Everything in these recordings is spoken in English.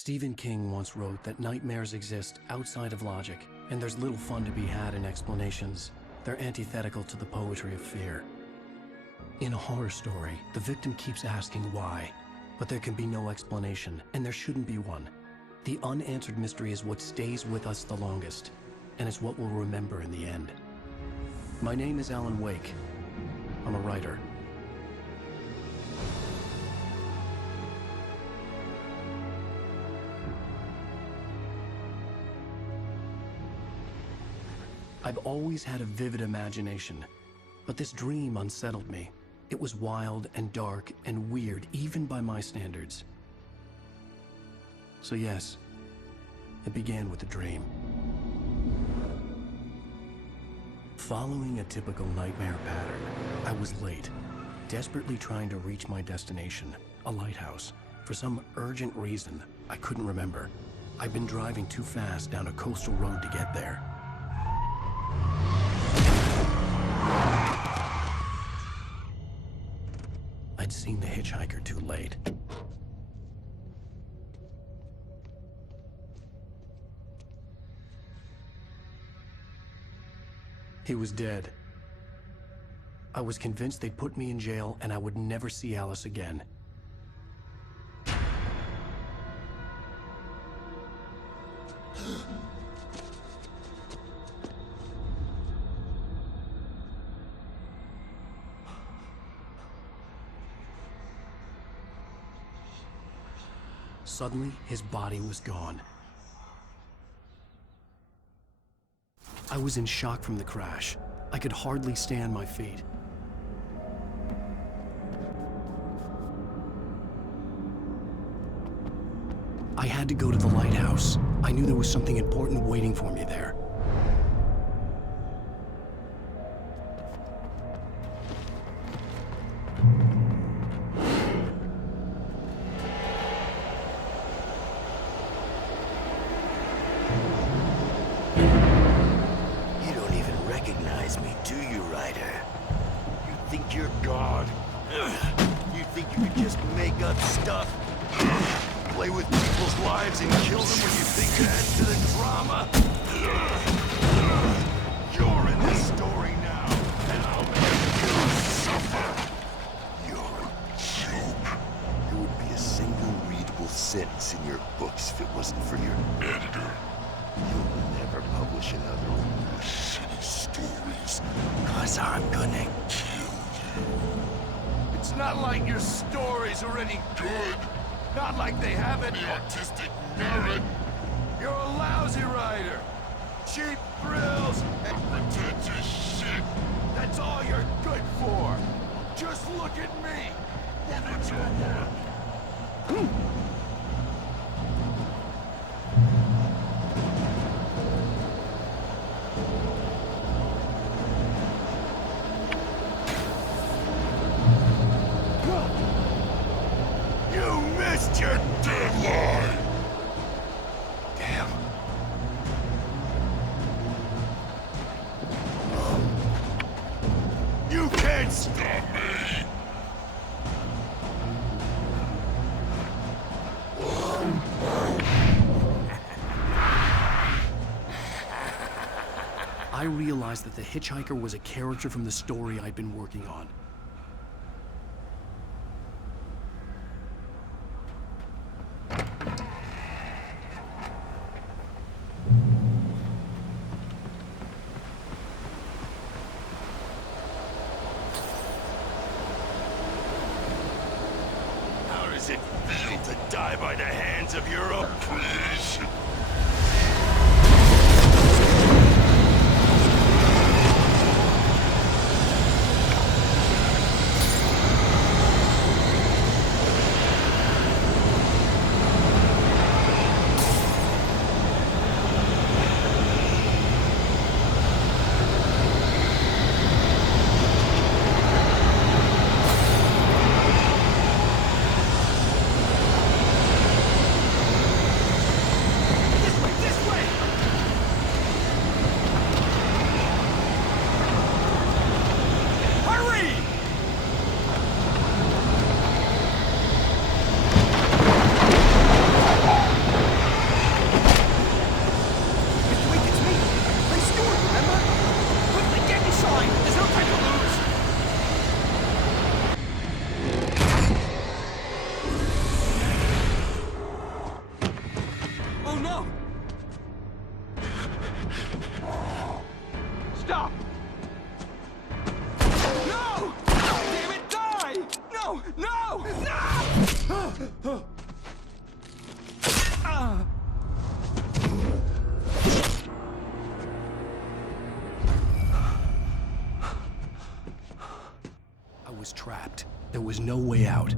Stephen King once wrote that nightmares exist outside of logic, and there's little fun to be had in explanations. They're antithetical to the poetry of fear. In a horror story, the victim keeps asking why, but there can be no explanation, and there shouldn't be one. The unanswered mystery is what stays with us the longest, and it's what we'll remember in the end. My name is Alan Wake. I'm a writer. I've always had a vivid imagination, but this dream unsettled me. It was wild and dark and weird, even by my standards. So yes, it began with a dream. Following a typical nightmare pattern, I was late, desperately trying to reach my destination, a lighthouse. For some urgent reason, I couldn't remember. I'd been driving too fast down a coastal road to get there. I'd seen the hitchhiker too late. He was dead. I was convinced they'd put me in jail and I would never see Alice again. Suddenly, his body was gone. I was in shock from the crash. I could hardly stand my feet. I had to go to the lighthouse. I knew there was something important waiting for me there. Sentence in your books if it wasn't for your editor. You'll never publish another one of your shitty stories. 'Cause I'm gonna kill you. It's not like your stories are any good. Not like they have any artistic merit. You're a lousy writer. Cheap thrills and pretentious shit. That's all you're good for. Just look at me. Look at your work. Your deadline! Damn. You can't stop me! I realized that the hitchhiker was a character from the story I'd been working on. Does it feel to die by the hands of your oppression? was no way out.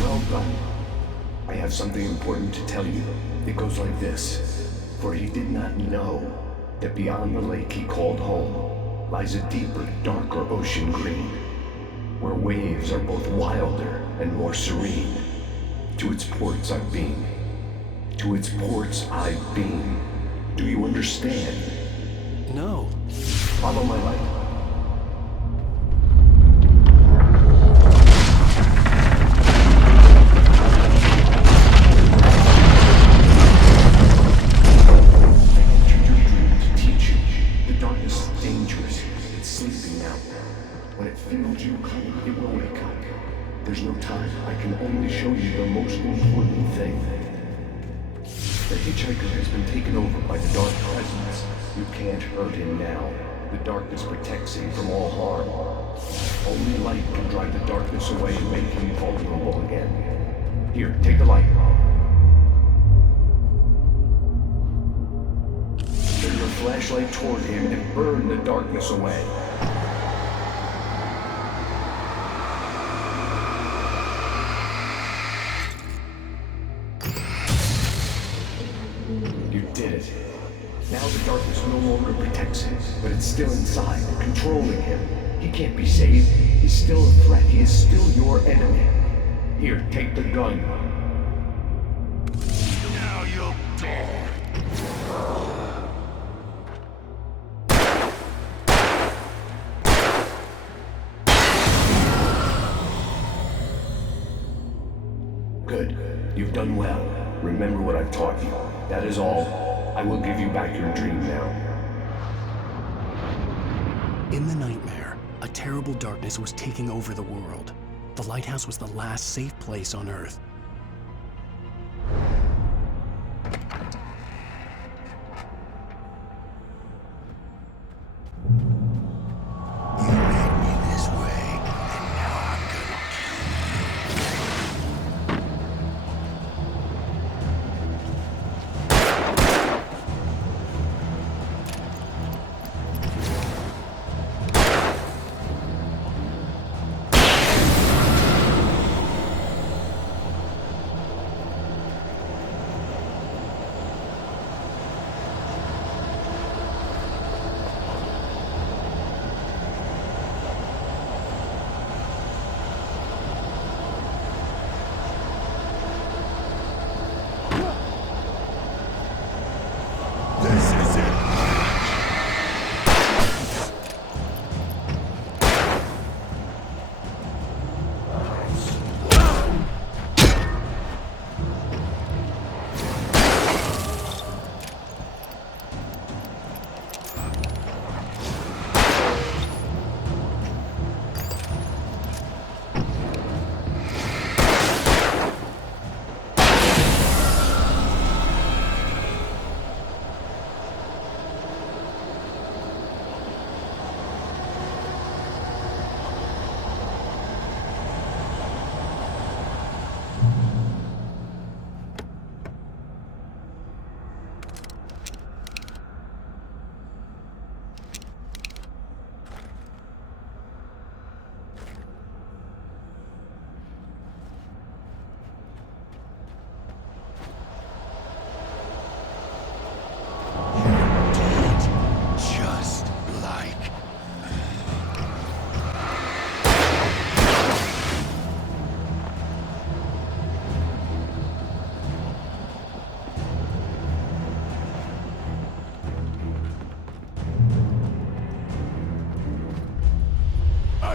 Well done. I have something important to tell you. It goes like this. For he did not know that beyond the lake he called home lies a deeper, darker ocean green, where waves are both wilder and more serene. To its ports I've been. To its ports I've been. Do you understand? No. Follow my light. There's no time. I can only show you the most important thing. The hitchhiker has been taken over by the dark presence. You can't hurt him now. The darkness protects him from all harm. Only light can drive the darkness away and make him vulnerable again. Here, take the light. Turn your flashlight toward him and burn the darkness away. You did it. Now the darkness no longer protects him, but it's still inside, controlling him. He can't be saved. He's still a threat. He is still your enemy. Here, take the gun. Now you'll die. Good. You've done well. Remember what I've taught you. That is all. I will give you back your dream now. In the nightmare, a terrible darkness was taking over the world. The lighthouse was the last safe place on Earth. You made me this way, and now I'm gonna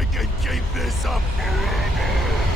I can keep this up forever!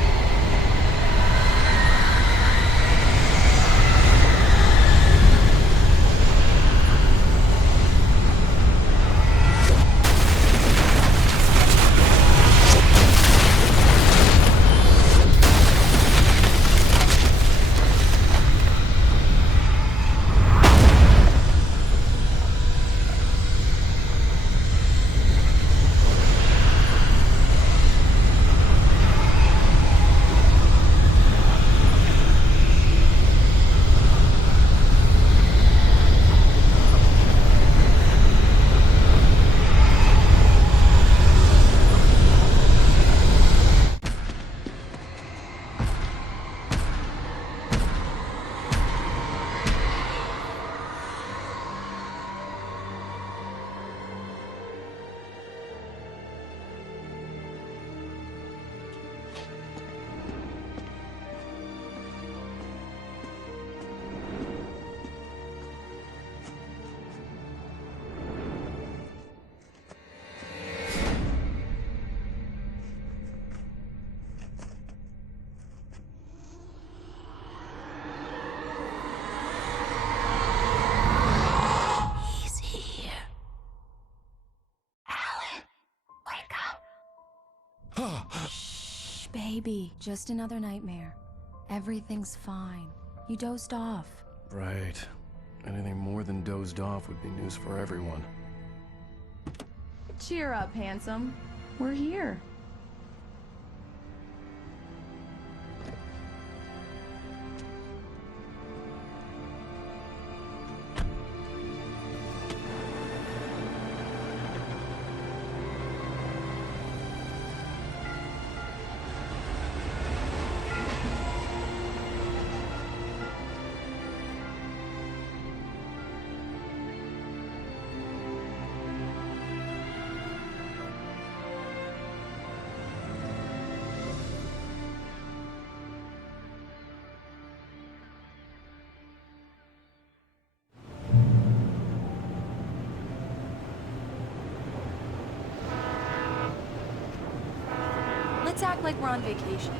Shh, baby. Just another nightmare. Everything's fine. You dozed off. Right. Anything more than dozed off would be news for everyone. Cheer up, handsome. We're here. Let's act like we're on vacation.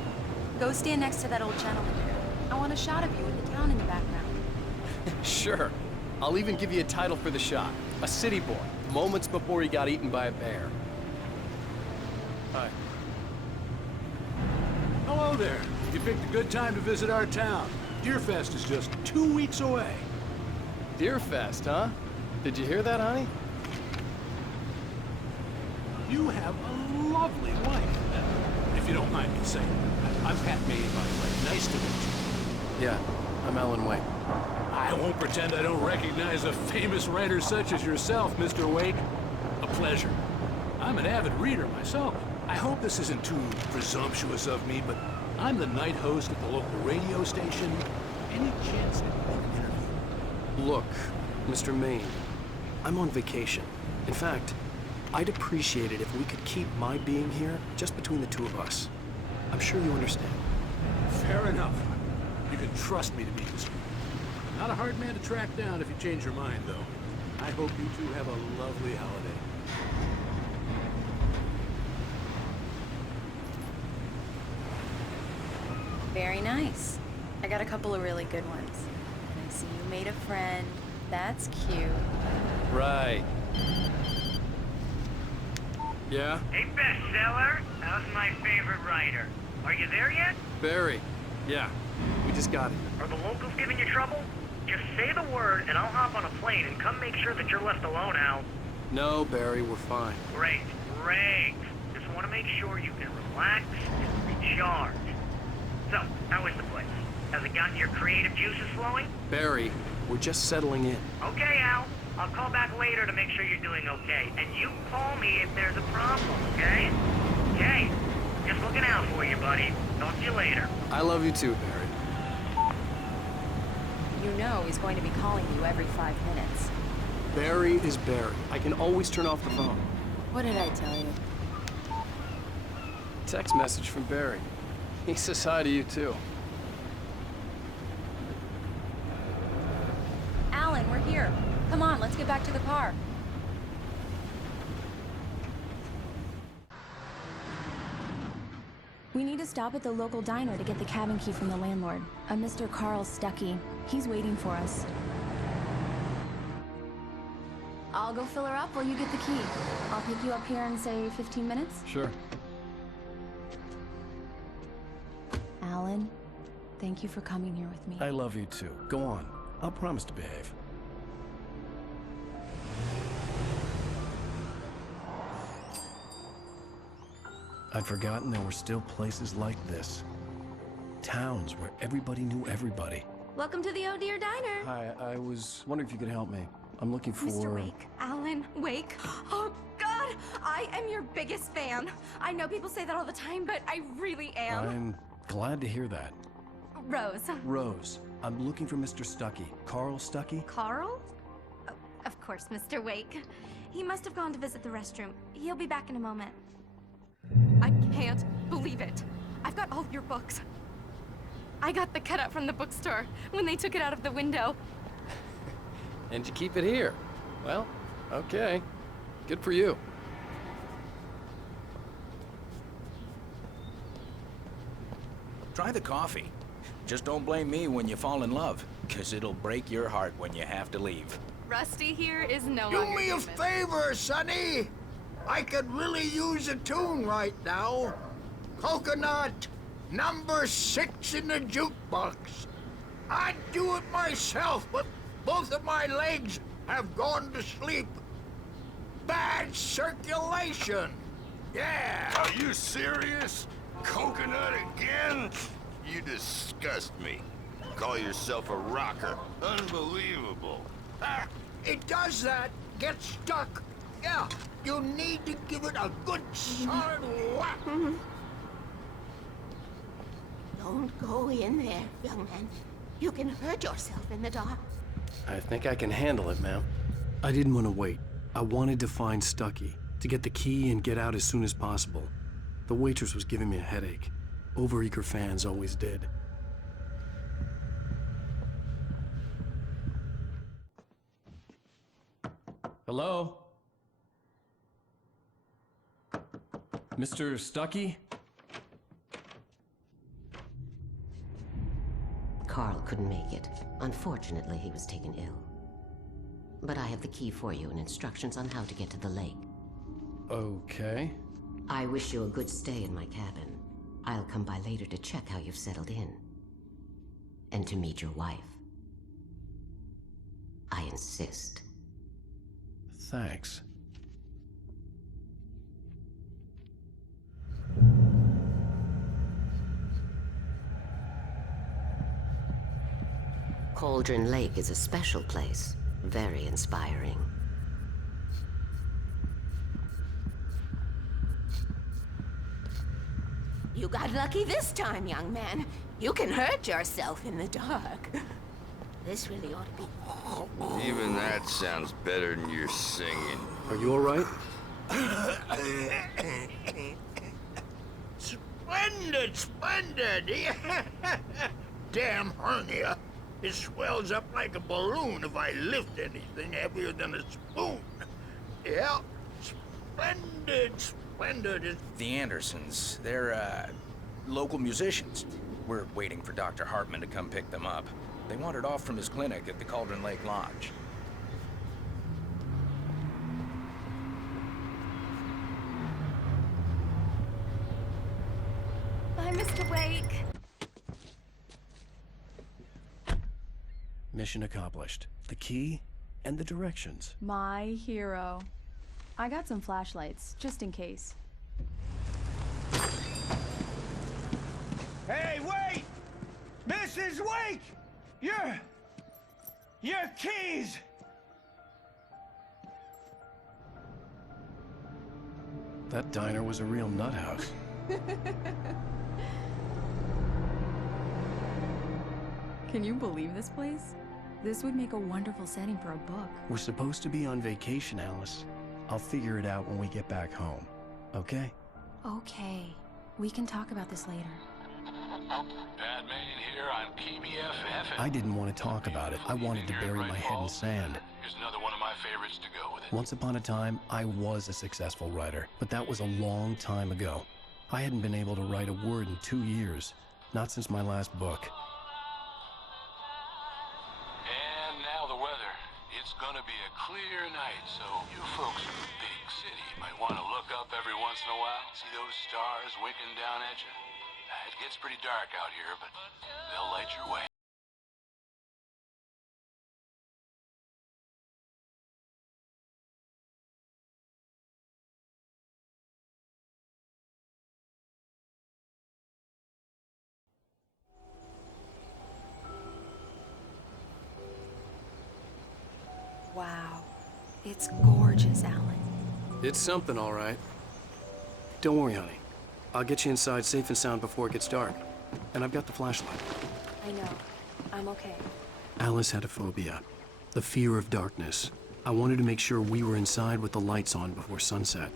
Go stand next to that old gentleman there. I want a shot of you with the town in the background. Sure. I'll even give you a title for the shot. A city boy, moments before he got eaten by a bear. Hi. Hello there. You picked a good time to visit our town. Deerfest is just 2 weeks away. Deerfest, huh? Did you hear that, honey? You have a lovely wife. If you don't mind me saying. I'm Pat May, by the way. Nice to meet you. Yeah, I'm Alan Wake. I won't pretend I don't recognize a famous writer such as yourself, Mr. Wake. A pleasure. I'm an avid reader myself. I hope this isn't too presumptuous of me, but I'm the night host at the local radio station. Any chance I can make an interview? Look, Mr. Maine, I'm on vacation. In fact, I'd appreciate it if we could keep my being here just between the two of us. I'm sure you understand. Fair enough. You can trust me to be discreet. Not a hard man to track down if you change your mind, though. I hope you two have a lovely holiday. Very nice. I got a couple of really good ones. I see you made a friend. That's cute. Right. Yeah? Hey, bestseller. How's my favorite writer? Are you there yet? Barry. Yeah. We just got here. Are the locals giving you trouble? Just say the word and I'll hop on a plane and come make sure that you're left alone, Al. No, Barry, we're fine. Great, great. Just want to make sure you can relax and recharge. So, how is the place? Has it gotten your creative juices flowing? Barry, we're just settling in. Okay, Al. I'll call back later to make sure you're doing okay. And you call me if there's a problem, okay? Okay. Just looking out for you, buddy. Talk to you later. I love you too, Barry. You know he's going to be calling you every 5 minutes. Barry is Barry. I can always turn off the phone. What did I tell you? Text message from Barry. He says hi to you too. Alan, we're here. Come on, let's get back to the car. We need to stop at the local diner to get the cabin key from the landlord, a Mr. Carl Stuckey. He's waiting for us. I'll go fill her up while you get the key. I'll pick you up here in, say, 15 minutes? Sure. Alan, thank you for coming here with me. I love you too. Go on. I'll promise to behave. I'd forgotten there were still places like this. Towns where everybody knew everybody. Welcome to the Oh Dear Diner. Hi, I was wondering if you could help me. I'm looking for... Mr. Wake, Alan Wake. Oh, God! I am your biggest fan. I know people say that all the time, but I really am. I'm glad to hear that. Rose. Rose, I'm looking for Mr. Stuckey. Carl Stuckey? Carl? Oh, of course, Mr. Wake. He must have gone to visit the restroom. He'll be back in a moment. I can't believe it. I've got all your books. I got the cutout from the bookstore when they took it out of the window. And you keep it here. Well, okay. Good for you. Try the coffee. Just don't blame me when you fall in love, 'cause it'll break your heart when you have to leave. Rusty here is no Do longer me a human. favor, Sonny. I could really use a tune right now. Coconut, number 6 in the jukebox. I'd do it myself, but both of my legs have gone to sleep. Bad circulation. Yeah. Are you serious? Coconut again? You disgust me. Call yourself a rocker. Unbelievable. Ah, it does that. Get stuck. Yeah, you need to give it a good solid whack. Don't go in there, young man. You can hurt yourself in the dark. I think I can handle it, ma'am. I didn't want to wait. I wanted to find Stuckey, to get the key and get out as soon as possible. The waitress was giving me a headache. Overeager fans always did. Hello? Mr. Stuckey? Carl couldn't make it. Unfortunately, he was taken ill. But I have the key for you and instructions on how to get to the lake. Okay. I wish you a good stay in my cabin. I'll come by later to check how you've settled in. And to meet your wife. I insist. Thanks. Cauldron Lake is a special place. Very inspiring. You got lucky this time, young man. You can hurt yourself in the dark. This really ought to be... Even that sounds better than your singing. Are you all right? Splendid, splendid! Damn hernia. It swells up like a balloon if I lift anything heavier than a spoon. Yeah, splendid, splendid. The Andersons, they're, local musicians. We're waiting for Dr. Hartman to come pick them up. They wandered off from his clinic at the Cauldron Lake Lodge. Bye, Mr. Wake. Mission accomplished. The key and the directions. My hero. I got some flashlights, just in case. Hey, wait! Mrs. Wake! Your keys! That diner was a real nut house. Can you believe this place? This would make a wonderful setting for a book. We're supposed to be on vacation, Alice. I'll figure it out when we get back home. Okay? Okay. We can talk about this later. Batman here on PBFF. I didn't want to talk about it. I wanted to bury my head in sand. Here's another one of my favorites to go with it. Once upon a time, I was a successful writer, but that was a long time ago. I hadn't been able to write a word in 2 years, not since my last book. And now the weather. It's gonna be a clear night, so you folks in the big city might want to look up every once in a while. See those stars winking down at you? It gets pretty dark out here, but they'll light your way. Wow. It's gorgeous, Alan. It's something, all right. Don't worry, honey. I'll get you inside safe and sound before it gets dark. And I've got the flashlight. I know. I'm okay. Alice had a phobia, the fear of darkness. I wanted to make sure we were inside with the lights on before sunset.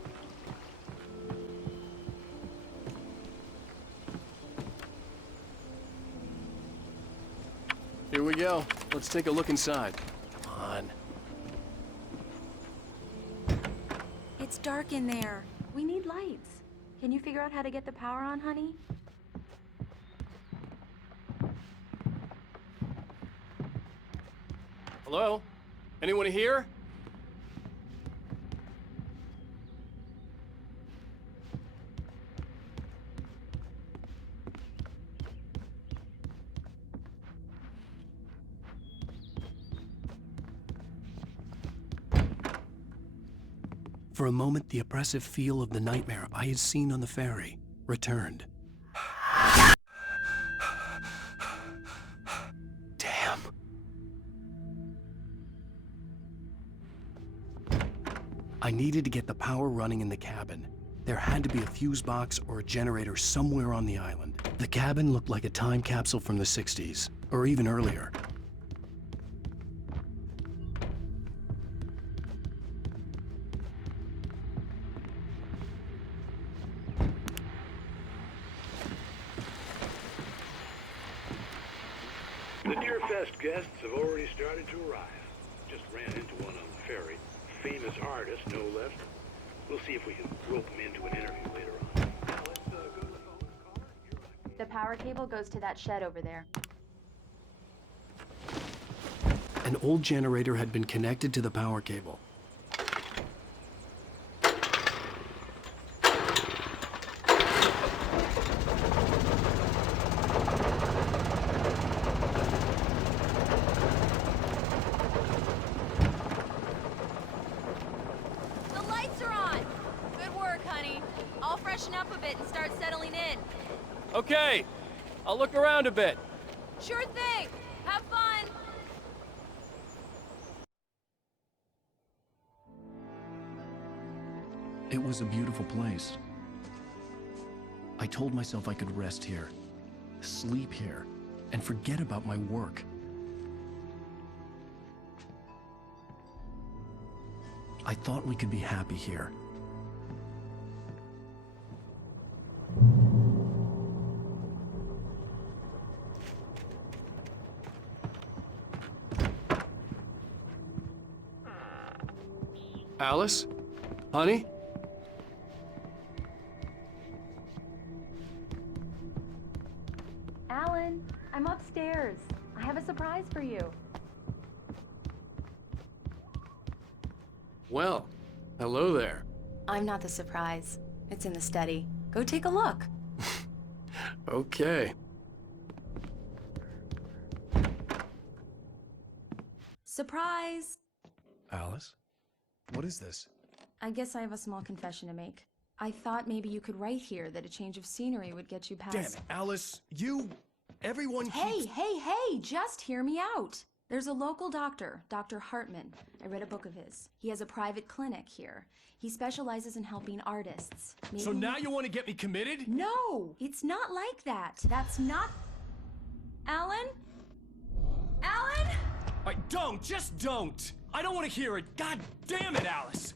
Here we go. Let's take a look inside. Come on. It's dark in there. We need lights. Can you figure out how to get the power on, honey? Hello? Anyone here? For a moment, the oppressive feel of the nightmare I had seen on the ferry returned. Damn. I needed to get the power running in the cabin. There had to be a fuse box or a generator somewhere on the island. The cabin looked like a time capsule from the 60s, or even earlier. The Deerfest guests have already started to arrive. Just ran into one on the ferry. Famous artist, no less. We'll see if we can rope him into an interview later on. Now let's go to the phone and call her. The power cable goes to that shed over there. An old generator had been connected to the power cable. The lights are on! Good work, honey. I'll freshen up a bit and start settling in. Okay. I'll look around a bit. Sure thing! Have fun! It was a beautiful place. I told myself I could rest here, sleep here, and forget about my work. I thought we could be happy here. Alice? Honey? Alan, I'm upstairs. I have a surprise for you. Well, hello there. I'm not the surprise. It's in the study. Go take a look. Okay. Surprise! Alice? What is this? I guess I have a small confession to make. I thought maybe you could write here that a change of scenery would get you past... Damn it, Alice, everyone Hey, just hear me out. There's a local doctor, Dr. Hartman. I read a book of his. He has a private clinic here. He specializes in helping artists. Maybe... So now you want to get me committed? No, it's not like that. That's not... Alan? Alan? Just don't! I don't want to hear it! God damn it, Alice!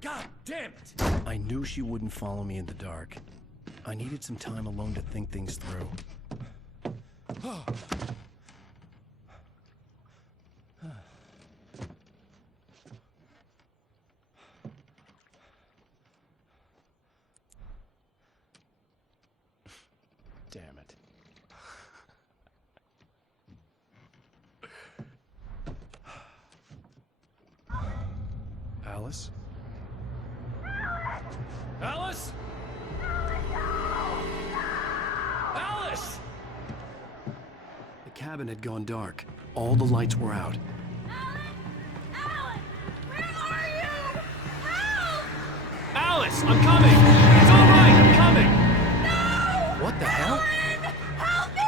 God damn it! I knew she wouldn't follow me in the dark. I needed some time alone to think things through. Alice? Alice? Alice! The cabin had gone dark. All the lights were out. Alice, I'm coming! It's all right, I'm coming! What the hell? Help me!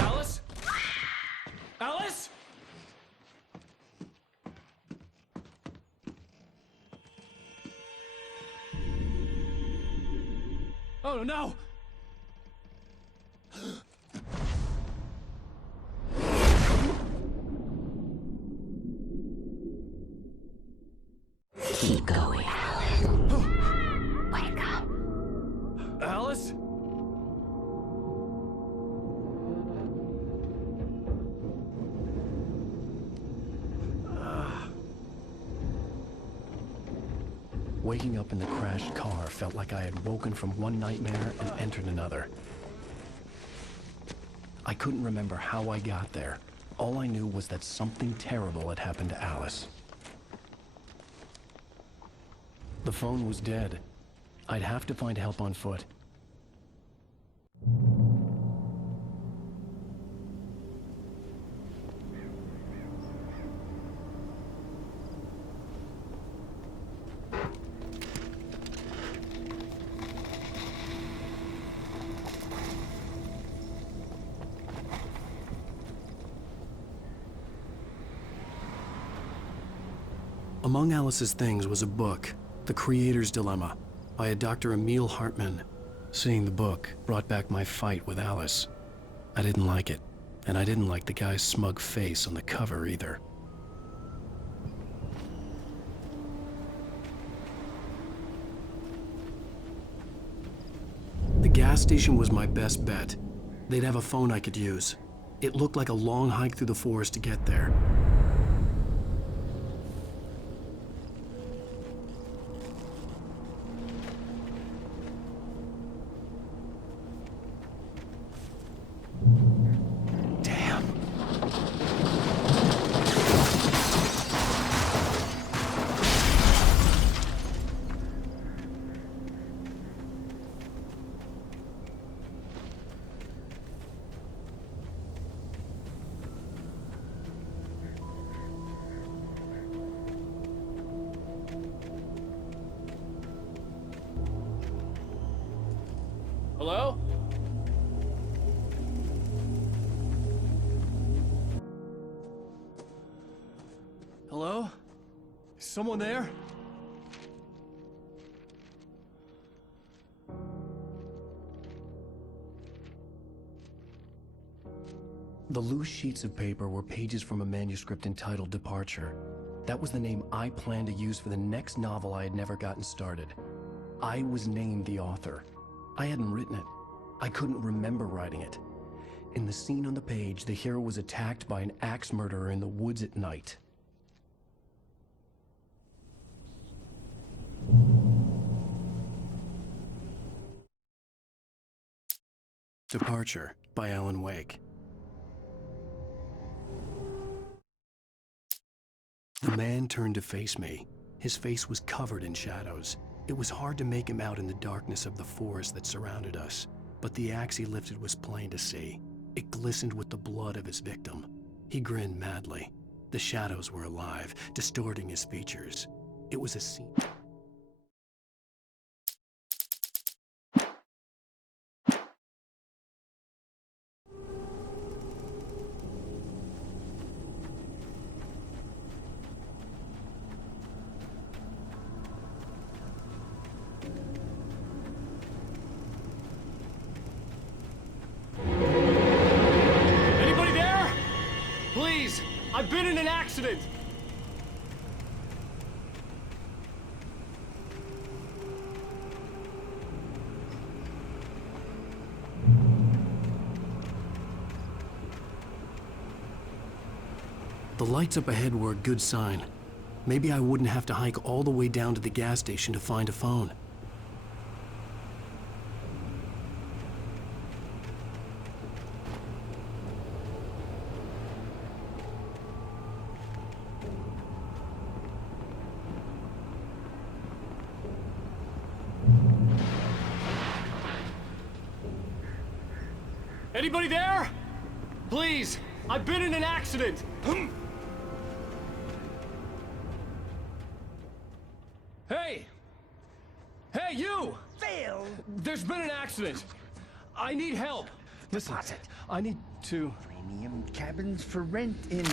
Alice? Alice? Oh no! Keep going, Alice. Wake up. Alice? Waking up in the crashed car felt like I had woken from one nightmare and entered another. I couldn't remember how I got there. All I knew was that something terrible had happened to Alice. The phone was dead. I'd have to find help on foot. Among Alice's things was a book, The Creator's Dilemma, by a Dr. Emil Hartman. Seeing the book brought back my fight with Alice. I didn't like it, and I didn't like the guy's smug face on the cover either. The gas station was my best bet. They'd have a phone I could use. It looked like a long hike through the forest to get there. Hello? Hello? Is someone there? The loose sheets of paper were pages from a manuscript entitled Departure. That was the name I planned to use for the next novel I had never gotten started. I was named the author. I hadn't written it. I couldn't remember writing it. In the scene on the page, the hero was attacked by an axe murderer in the woods at night. Departure by Alan Wake. The man turned to face me. His face was covered in shadows. It was hard to make him out in the darkness of the forest that surrounded us, but the axe he lifted was plain to see. It glistened with the blood of his victim. He grinned madly. The shadows were alive, distorting his features. It was a scene. Anybody there? Please, I've been in an accident. The lights up ahead were a good sign. Maybe I wouldn't have to hike all the way down to the gas station to find a phone. Anybody there? Please, I've been in an accident. Hey! Hey, you! Phil! There's been an accident. I need help. Listen, I need to... Premium cabins for rent in...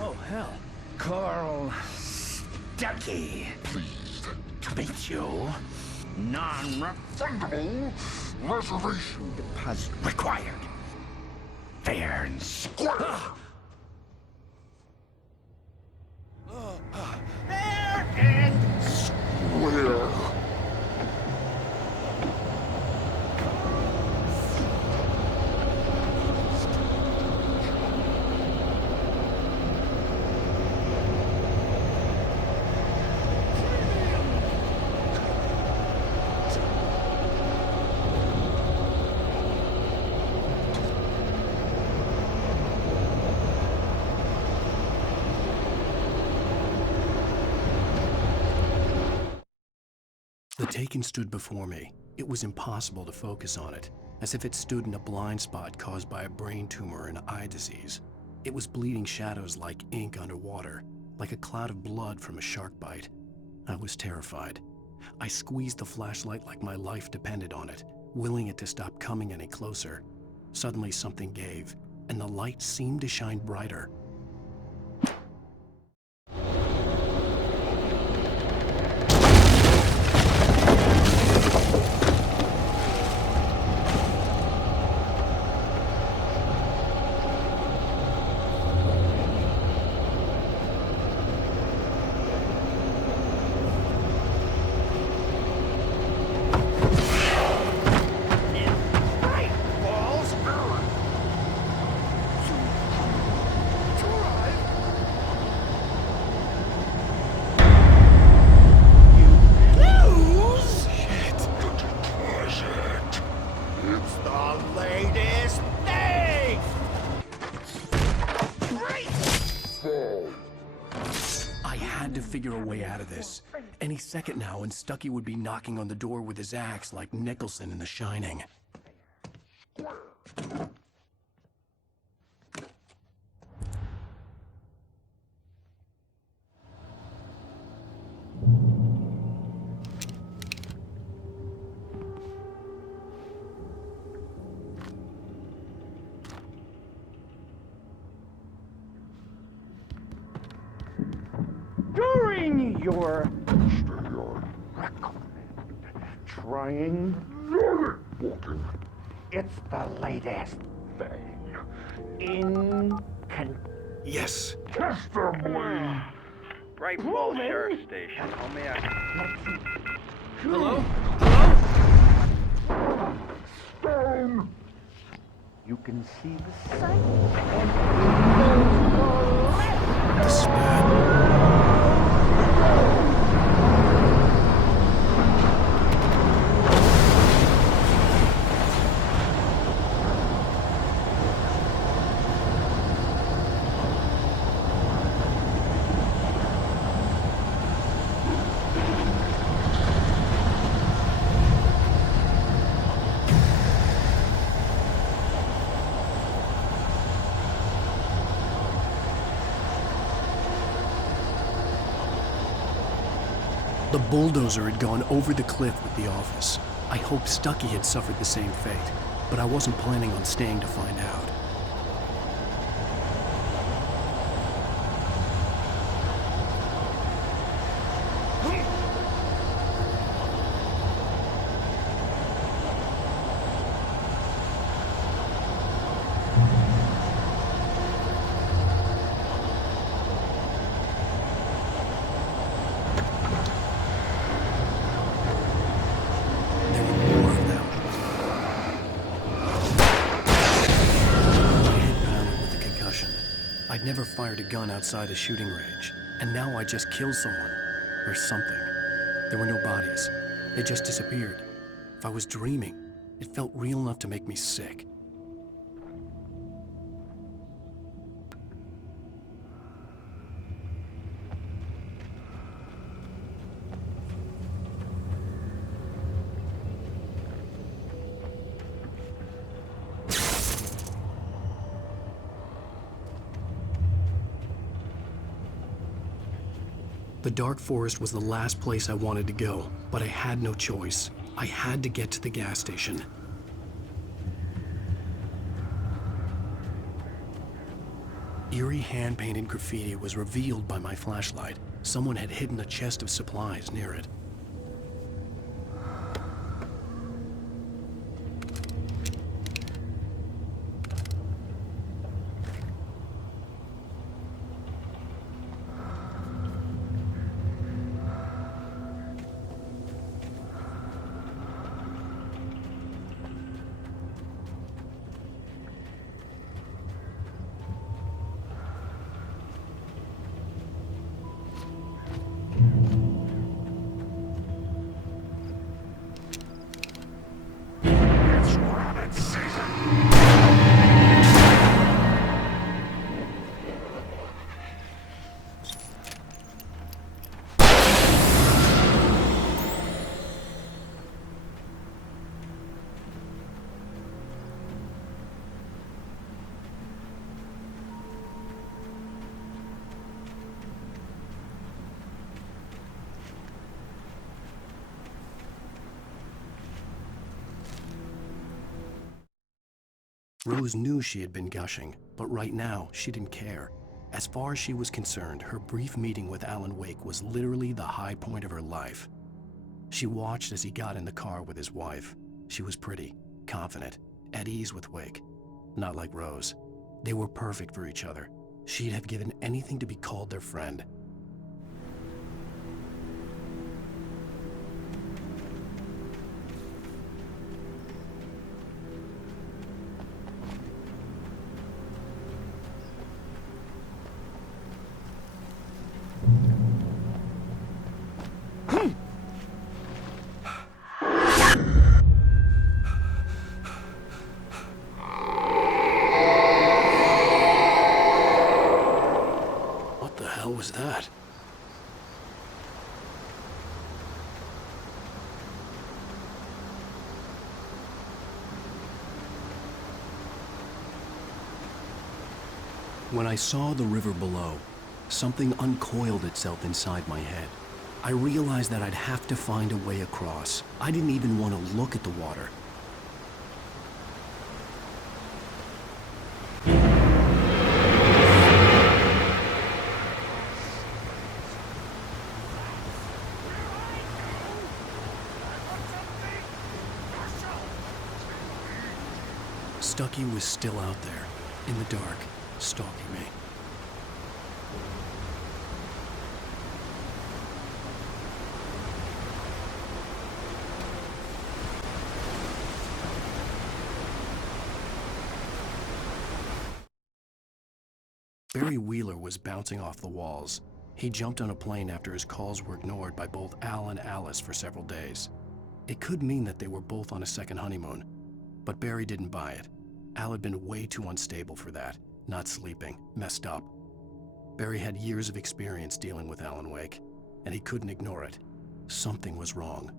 Oh, hell. Carl Stucky. Pleased to meet you. Non-refundable reservation deposit required. Fair and square. Fair and square. The Taken stood before me. It was impossible to focus on it, as if it stood in a blind spot caused by a brain tumor and eye disease. It was bleeding shadows like ink underwater, like a cloud of blood from a shark bite. I was terrified. I squeezed the flashlight like my life depended on it, willing it to stop coming any closer. Suddenly something gave, and the light seemed to shine brighter. Figure a way out of this. Any second now, and Stucky would be knocking on the door with his axe like Nicholson in The Shining. During your trying walking, it's the latest thing in Yes. testimony. Bright Falls Sheriff Station. How may I... Hello? Stone. You can see the sight. The spat. The bulldozer had gone over the cliff with the office. I hoped Stucky had suffered the same fate, but I wasn't planning on staying to find out. I'd never fired a gun outside a shooting range, and now I just killed someone. Or something. There were no bodies. They just disappeared. If I was dreaming, it felt real enough to make me sick. The dark forest was the last place I wanted to go, but I had no choice. I had to get to the gas station. Eerie hand-painted graffiti was revealed by my flashlight. Someone had hidden a chest of supplies near it. Rose knew she had been gushing, but right now, she didn't care. As far as she was concerned, her brief meeting with Alan Wake was literally the high point of her life. She watched as he got in the car with his wife. She was pretty, confident, at ease with Wake. Not like Rose. They were perfect for each other. She'd have given anything to be called their friend. What was that? When I saw the river below, something uncoiled itself inside my head. I realized that I'd have to find a way across. I didn't even want to look at the water. Stucky was still out there, in the dark, stalking me. Barry Wheeler was bouncing off the walls. He jumped on a plane after his calls were ignored by both Al and Alice for several days. It could mean that they were both on a second honeymoon, but Barry didn't buy it. Al had been way too unstable for that, not sleeping, messed up. Barry had years of experience dealing with Alan Wake, and he couldn't ignore it. Something was wrong.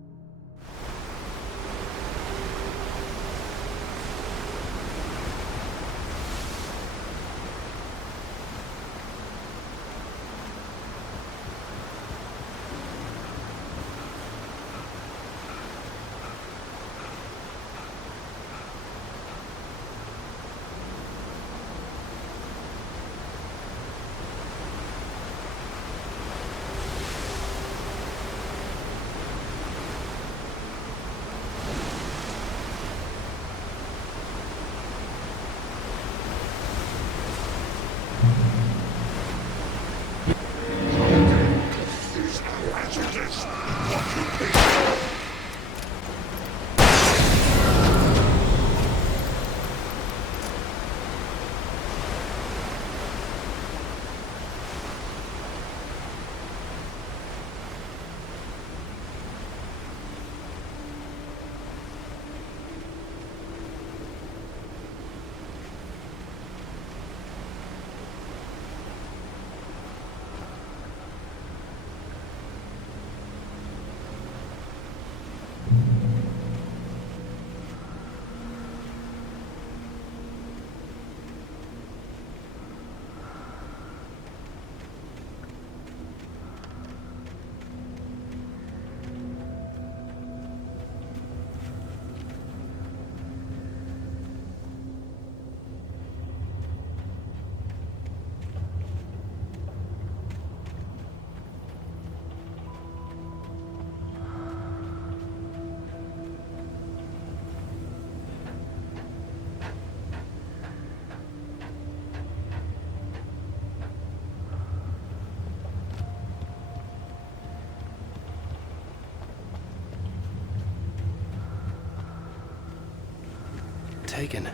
taken.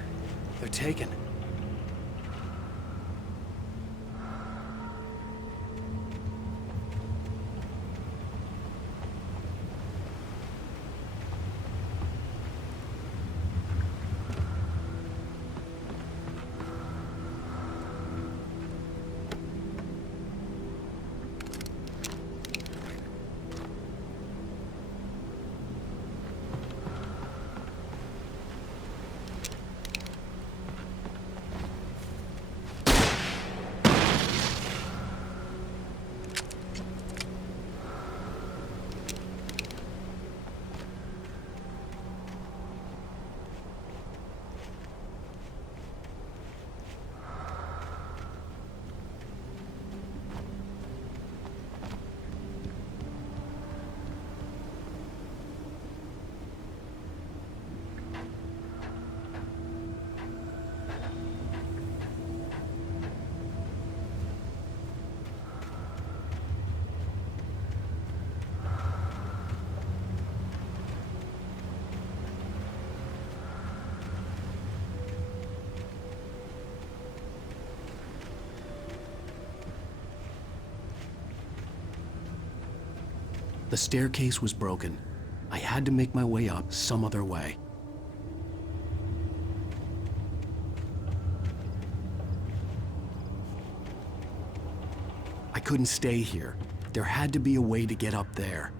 They're taken. The staircase was broken. I had to make my way up some other way. I couldn't stay here. There had to be a way to get up there.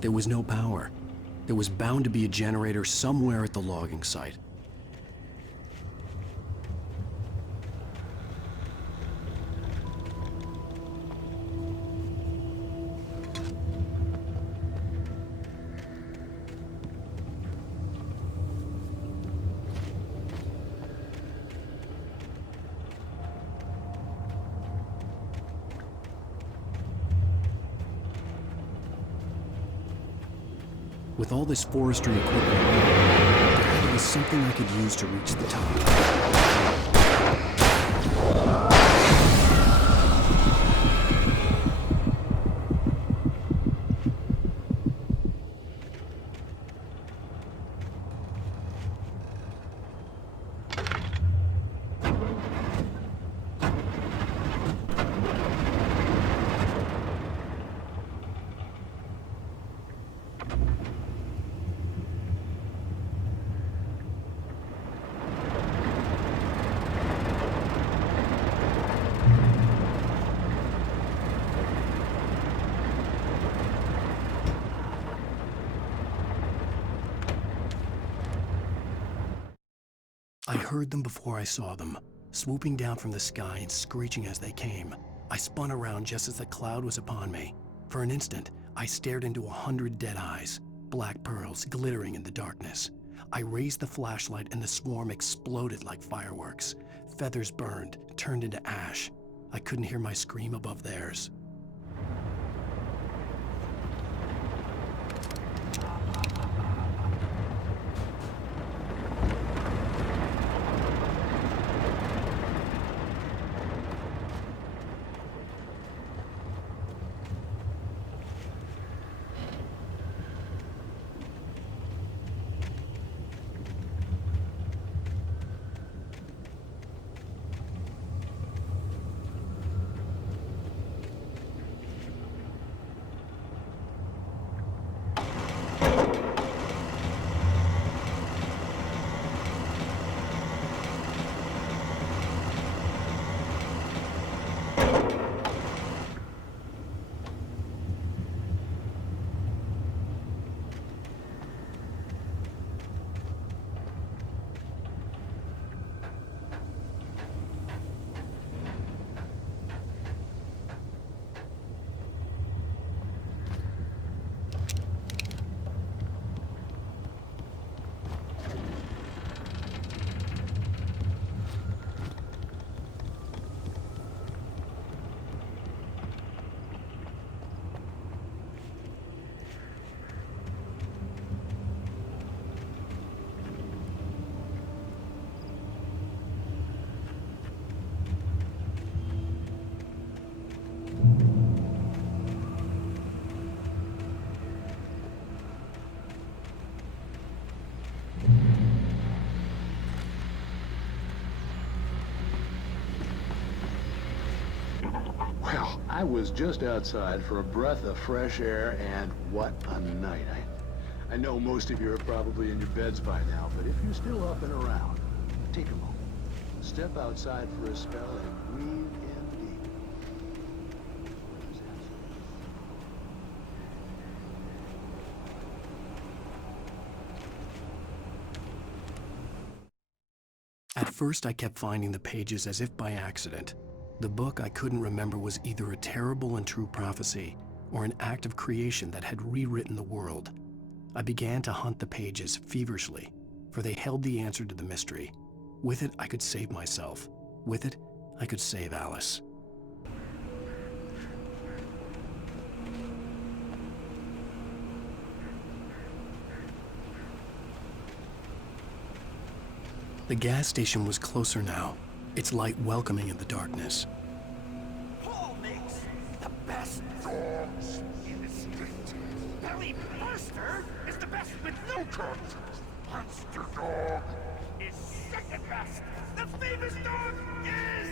There was no power. There was bound to be a generator somewhere at the logging site. With all this forestry equipment, there had to be something I could use to reach the top. I heard them before I saw them, swooping down from the sky and screeching as they came. I spun around just as the cloud was upon me. For an instant, I stared into 100 dead eyes, black pearls glittering in the darkness. I raised the flashlight and the swarm exploded like fireworks. Feathers burned, turned into ash. I couldn't hear my scream above theirs. I was just outside for a breath of fresh air, and what a night. I know most of you are probably in your beds by now, but if you're still up and around, take a moment. Step outside for a spell and breathe in deep. At first, I kept finding the pages as if by accident. The book I couldn't remember was either a terrible and true prophecy or an act of creation that had rewritten the world. I began to hunt the pages feverishly, for they held the answer to the mystery. With it, I could save myself. With it, I could save Alice. The gas station was closer now, its light welcoming in the darkness. Paul makes the best dogs in the state. Belly Buster is the best with no contest. Monster Dog is second best. The famous dog is...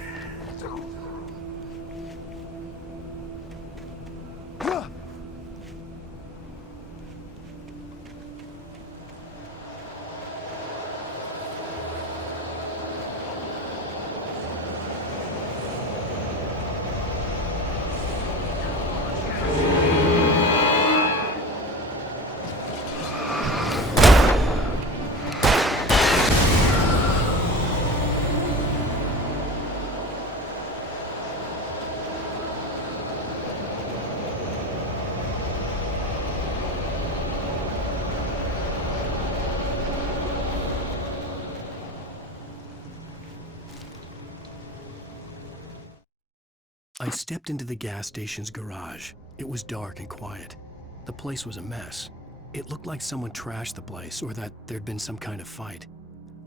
I stepped into the gas station's garage. It was dark and quiet. The place was a mess. It looked like someone trashed the place or that there'd been some kind of fight.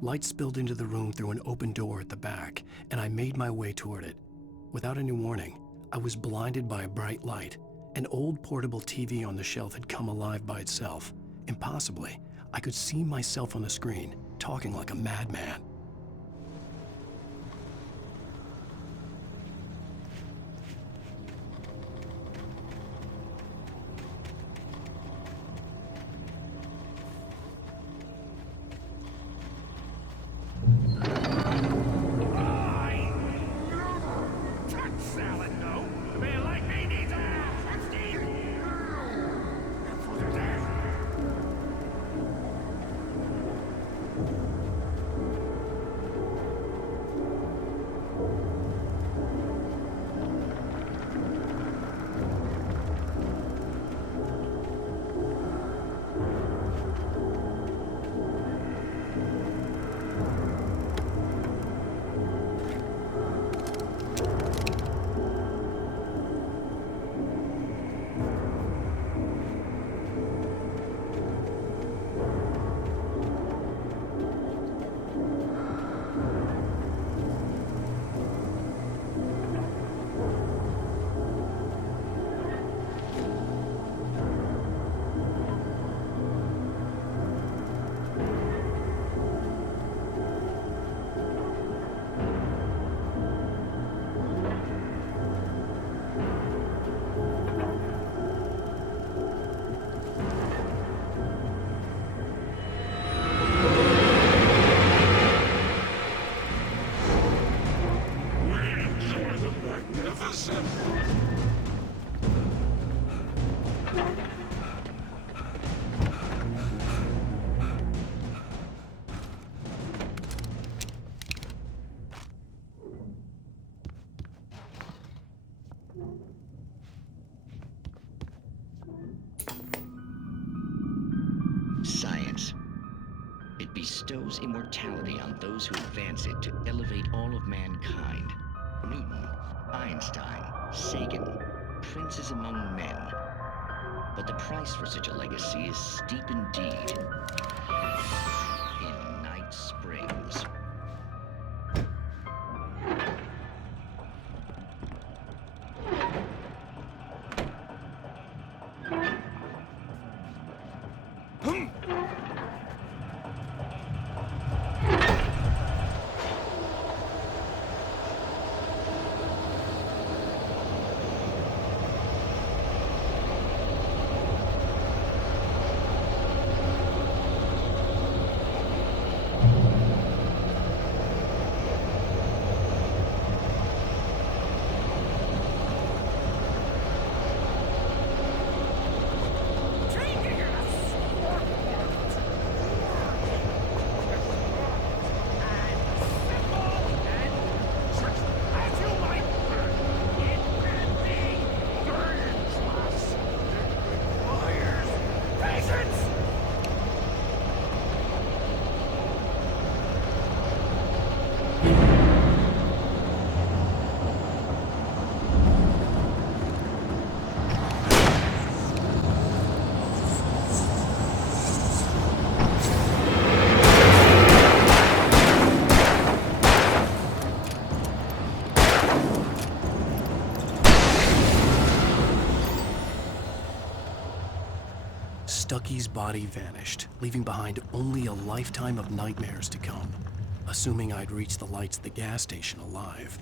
Light spilled into the room through an open door at the back, and I made my way toward it. Without any warning, I was blinded by a bright light. An old portable TV on the shelf had come alive by itself. Impossibly, I could see myself on the screen, talking like a madman. Science. It bestows immortality on those who advance it to elevate all of mankind. Newton, Einstein, Sagan, princes among men. But the price for such a legacy is steep indeed. In Night Springs. Stucky's body vanished, leaving behind only a lifetime of nightmares to come, assuming I'd reached the lights at the gas station alive.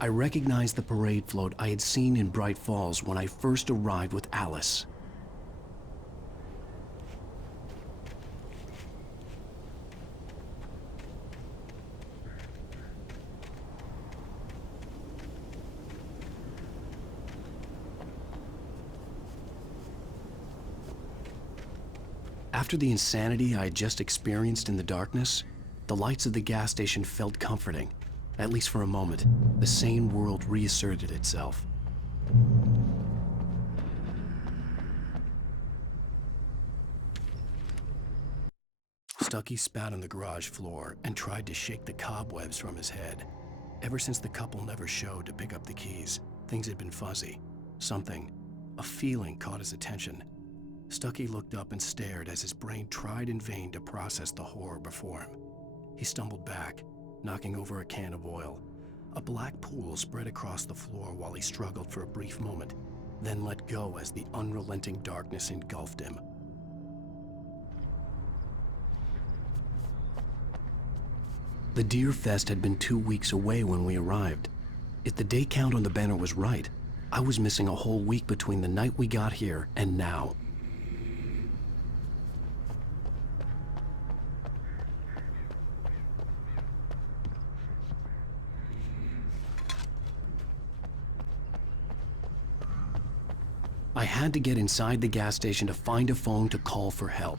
I recognized the parade float I had seen in Bright Falls when I first arrived with Alice. After the insanity I had just experienced in the darkness, the lights of the gas station felt comforting. At least for a moment, the sane world reasserted itself. Stucky spat on the garage floor and tried to shake the cobwebs from his head. Ever since the couple never showed to pick up the keys, things had been fuzzy. Something, a feeling caught his attention. Stucky looked up and stared as his brain tried in vain to process the horror before him. He stumbled back, knocking over a can of oil. A black pool spread across the floor while he struggled for a brief moment, then let go as the unrelenting darkness engulfed him. The Deer Fest had been 2 weeks away when we arrived. If the day count on the banner was right, I was missing a whole week between the night we got here and now. I had to get inside the gas station to find a phone to call for help.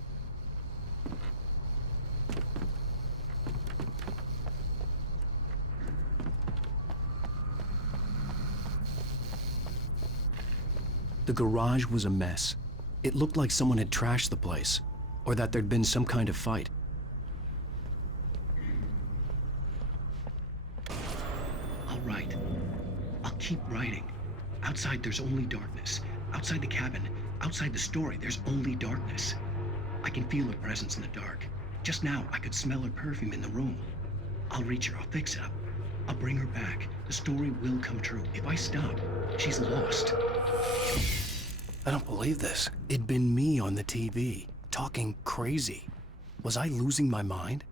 The garage was a mess. It looked like someone had trashed the place, or that there'd been some kind of fight. I'll write. I'll keep writing. Outside, there's only darkness. Outside the cabin, outside the story, there's only darkness. I can feel her presence in the dark. Just now, I could smell her perfume in the room. I'll reach her, I'll fix it up. I'll bring her back. The story will come true. If I stop, she's lost. I don't believe this. It'd been me on the TV, talking crazy. Was I losing my mind?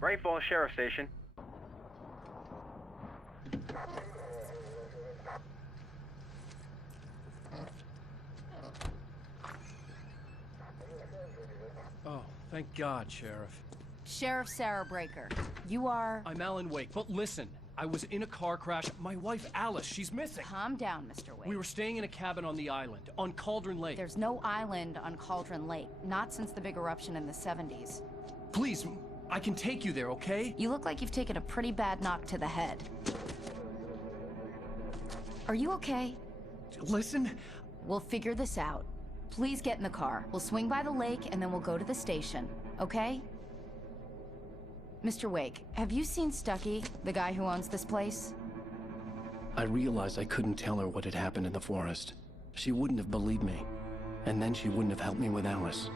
Bright Falls Sheriff Station. Oh, thank God, Sheriff. Sheriff Sarah Breaker, you are... I'm Alan Wake, but listen. I was in a car crash. My wife, Alice, she's missing. Calm down, Mr. Wake. We were staying in a cabin on the island, on Cauldron Lake. There's no island on Cauldron Lake, not since the big eruption in the 70s. Please, I can take you there, okay? You look like you've taken a pretty bad knock to the head. Are you okay? Listen. We'll figure this out. Please get in the car. We'll swing by the lake and then we'll go to the station, okay? Mr. Wake, have you seen Stucky, the guy who owns this place? I realized I couldn't tell her what had happened in the forest. She wouldn't have believed me. And then she wouldn't have helped me with Alice.